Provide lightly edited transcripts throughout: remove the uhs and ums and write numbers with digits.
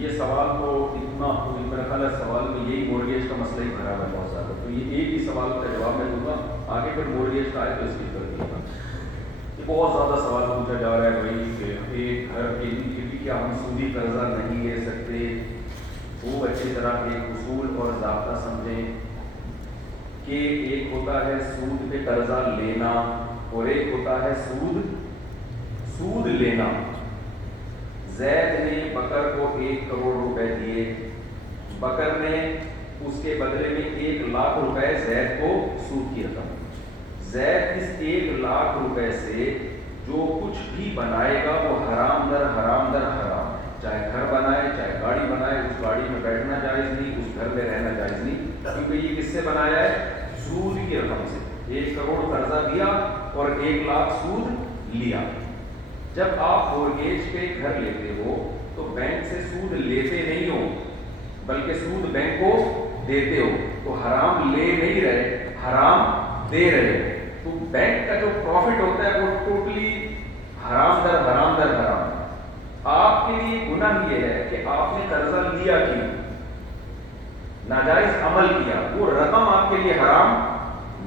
یہ سوال تو اتنا میرا خیال ہے سوال میں یہی مورگیج کا مسئلہ ہی بھرا ہوا ہے بہت زیادہ. تو یہ ایک ہی سوال کا جواب میں دوں گا, آگے پھر مورگیج کا آئے تو اس کی کر دوں گا. یہ بہت زیادہ سوال پوچھا جا رہا ہے بھائی کہ ایک گھر کے لیے کیا ہم سودی قرضہ نہیں لے سکتے. خوب اچھی طرح ایک اصول اور ضابطہ سمجھیں کہ ایک ہوتا ہے سود پہ قرضہ لینا اور ایک ہوتا ہے سود لینا. زید نے بکر کو 1 کروڑ روپے دیے, بکر نے اس کے بدلے میں 1 لاکھ روپے زید کو سود کی رقم. زید اس 1 لاکھ روپے سے جو کچھ بھی بنائے گا وہ حرام در حرام ہے. چاہے گھر بنائے, چاہے گاڑی بنائے, اس گاڑی میں بیٹھنا جائز نہیں, اس گھر میں رہنا جائز نہیں, کیونکہ یہ کس سے بنایا ہے؟ سود کی رقم سے. 1 کروڑ قرضہ دیا اور 1 لاکھ سود لیا. جب آپ مورگیج پہ گھر لیتے ہو تو بینک سے سود لیتے نہیں ہو بلکہ سود بینک کو دیتے ہو, تو حرام لے نہیں رہے, حرام دے رہے. تو بینک کا جو پروفٹ ہوتا ہے وہ ٹوٹلی حرام در حرام. آپ کے لیے گناہ یہ ہے کہ آپ نے قرضہ لیا کیوں, ناجائز عمل کیا, وہ رقم آپ کے لیے حرام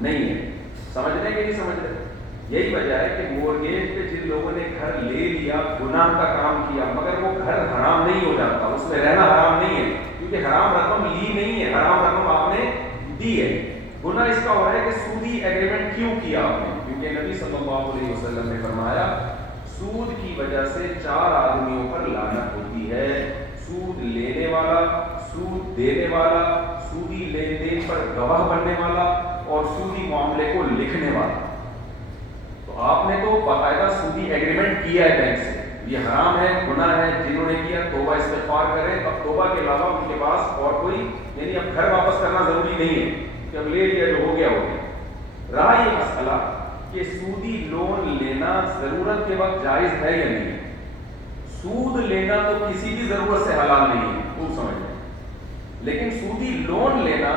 نہیں ہے. سمجھ رہے کہ نہیں سمجھ رہے؟ یہی وجہ ہے کہ مورگیج پہ جن لوگوں نے گھر لے لیا گناہ کا کام کیا, مگر وہ گھر حرام نہیں ہو جاتا, اس میں رہنا حرام نہیں ہے, کیونکہ حرام رقم لی نہیں ہے, حرام رقم آپ نے دی ہے. گناہ اس کا ہو رہا ہے کہ سودی ایگریمنٹ کیوں کیا آپ نے, کیونکہ نبی صلی اللہ علیہ وسلم نے فرمایا سود کی وجہ سے 4 آدمیوں پر لعنت ہوتی ہے. سود لینے والا, سود دینے والا, سودی لین دین پر گواہ بننے والا اور سودی معاملے کو لکھنے والا. تو آپ نے تو باقاعدہ سودی ایگریمنٹ کیا ہے بینک سے, یہ حرام ہے, گناہ ہے. جنہوں نے کیا توبہ استغفار کریں. اب توبہ کے علاوہ ان کے پاس اور کوئی یعنی اب گھر واپس کرنا ضروری نہیں ہے کہ اب لے لیا جو ہو گیا. رہا یہ مسئلہ کہ سودی لون لینا ضرورت کے وقت جائز ہے یا نہیں. سود لینا تو کسی بھی ضرورت سے حلال نہیں ہے, خوب سمجھ لیں. لیکن سودی لون لینا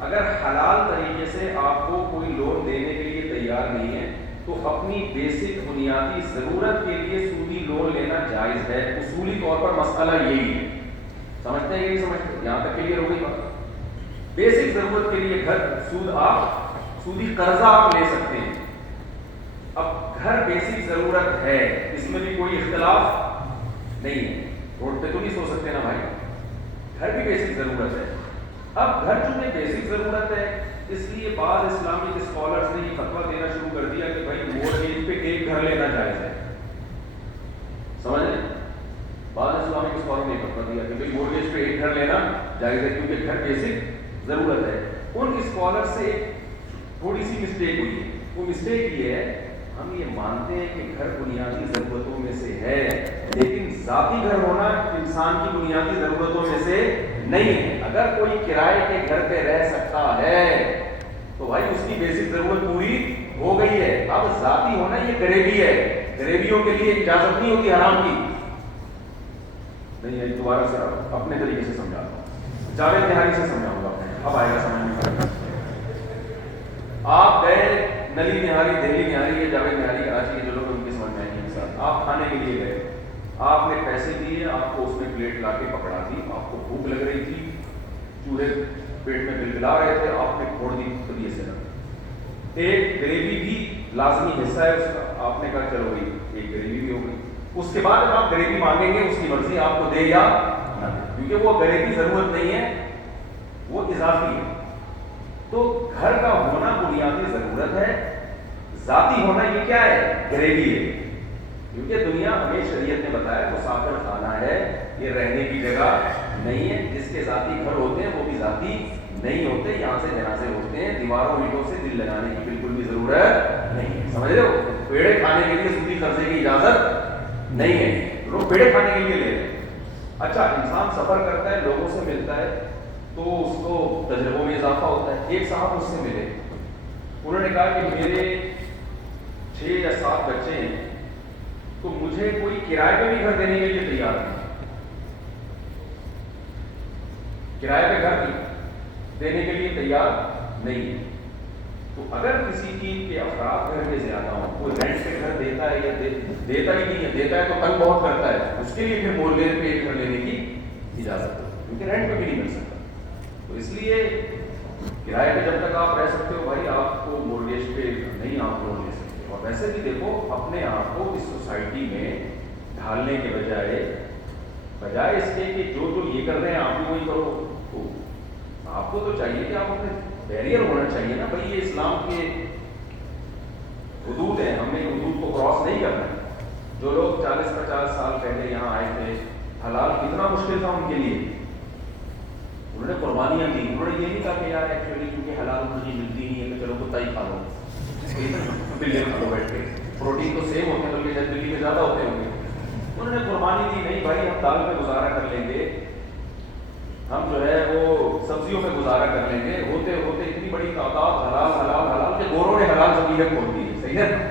اگر حلال طریقے سے آپ کو کوئی لون دینے کے لیے تیار نہیں ہے تو اپنی بیسک بنیادی ضرورت کے لیے سودی لون لینا جائز ہے. اصولی طور پر مسئلہ یہی ہے. سمجھتے ہیں کہ نہیں سمجھتے؟ یہاں تک کلیئر ہو گئی بات. بیسک ضرورت کے لیے گھر سودی قرضہ آپ لے سکتے ہیں. اب گھر بیسک ضرورت ہے, اس میں بھی کوئی اختلاف نہیں ہے. روڈ پہ تو نہیں سو سکتے نا بھائی, گھر بھی بیسک ضرورت ہے. اب گھر چونکہ بیسک ضرورت ہے اس لیے بعض اسلامک اسکالرز نے یہ فتویٰ دینا شروع کر دیا کہ بھائی مورگیج پہ 1 گھر لینا جائز ہے. سمجھ لیں, بعض اسلامک اسکالر نے فتویٰ دیا کہ بھائی مورگیج پہ 1 گھر لینا جائز ہے کیونکہ گھر بیسک ضرورت ہے. ان اسکالر سے تھوڑی سی مسٹیک ہوئی ہے. وہ مسٹیک یہ ہے, ہم یہ مانتے ہیں کہ گھر بنیادی ضرورتوں میں سے ہے, لیکن ذاتی گھر ہونا انسان کی بنیادی ضرورتوں میں سے نہیں ہے. اگر کوئی کرائے کے گھر پہ رہ سکتا ہے تو بھائی اس کی بیسک ضرورت پوری ہو گئی ہے. اب ذاتی ہونا یہ غریبی ہے, غریبیوں کے لیے اجازت نہیں ہوتی حرام کی. نہیں, دوبارہ سے اپنے طریقے سے سمجھاتا ہوں, جاوید نہاری سے سمجھاؤں گا, اب آئے گا سمجھ میں. آپ گئے نلی نہاری, دہلی نہاری ہے, جاوید نہاری, کراچی کے جو لوگ ان کی سمجھ میں آئیں گے. آپ کھانے کے لیے گئے, آپ نے پیسے دیے, آپ کو اس میں پلیٹ لا کے پکڑا دی, آپ کو بھوک لگ رہی تھی, چوہے پیٹ میں بلبلا رہے تھے, آپ نے پھوڑ دی طبیعت سے. ایک غریبی بھی لازمی حصہ ہے اس کا, آپ نے کہا چلو بھائی ایک غریبی بھی ہو گئی. اس کے بعد آپ غریبی مانگیں گے, اس کی مرضی آپ کو دے یا نہ دے, کیونکہ وہ غریبی ضرورت نہیں ہے, وہ اضافی ہے. تو گھر کا ہونا بنیادی ضرورت ہے, ذاتی ہونا یہ کیا ہے؟ غریبی ہے. کیونکہ دنیا ہمیں شریعت نے بتایا مسافر خانہ ہے, یہ رہنے کی جگہ نہیں ہے. جس کے ذاتی گھر ہوتے ہیں وہ بھی ذاتی نہیں ہوتے, یہاں سے جنازے ہوتے ہیں. دیواروں اینٹوں سے دل لگانے کی بالکل بھی ضرورت نہیں ہے. سمجھ رہے ہو؟ پیڑے کھانے کے لیے سودی قرضے کی اجازت نہیں ہے. لوگ پیڑے کھانے کے لیے لے رہے ہیں. اچھا, انسان سفر کرتا ہے, لوگوں سے ملتا ہے تو اس کو تجربوں میں اضافہ ہوتا ہے. ایک صاحب مجھ سے ملے, انہوں نے کہا کہ میرے 6 یا 7 بچے ہیں, تو مجھے کوئی کرائے پہ بھی گھر دینے کے لیے تیار نہیں. کرائے پہ گھر دینے کے لیے تیار نہیں ہے. تو اگر کسی کی کے افراد گھر میں زیادہ ہوں، کوئی رینٹ پہ گھر دیتا ہے یا دیتا ہی نہیں ہے، دیتا ہے تو تنگ بہت کرتا ہے، اس کے لیے پھر مورگیج پہ ایک گھر لینے کی اجازت ہے، کیونکہ رینٹ پہ بھی نہیں مل سکتا. تو اس لیے کرائے پہ جب تک آپ رہ سکتے ہو بھائی، آپ کو مورگیج پہ نہیں آپ لون لے سکتے. اور ویسے بھی دیکھو، اپنے آپ کو اس سوسائٹی میں ڈھالنے کے بجائے اس کے کہ جو یہ کر رہے ہیں آپ بھی وہی کرو، تو آپ کو تو چاہیے کہ آپ اپنے بیریئر ہونا چاہیے نا بھائی، یہ اسلام کے حدود ہیں، ہم نے حدود کو کراس نہیں کرنا ہے. جو لوگ 40-50 سال پہلے یہاں آئے تھے، حلال کتنا مشکل تھا ان کے لیے، انہوں نے قربانیاں دی. انہوں نے یہ نہیں کہا کہ یار ایکچولی کیونکہ حلال مجھے ملتی نہیں ہے تو چلو کتا ہی کھا لو، بلی کھا لو بیٹھ کے، پروٹین تو سیم ہوتے ہیں بلکہ شاید بلی میں زیادہ ہوتے ہوں گے. انہوں نے قربانی دی، نہیں بھائی ہم دال پہ گزارا کر لیں گے، ہم جو ہے وہ سبزیوں پہ گزارا کر لیں گے. ہوتے ہوتے اتنی بڑی تعداد حلال حلال حلال کہ گوروں نے حلال زمینیں کھول دی. صحیح ہے.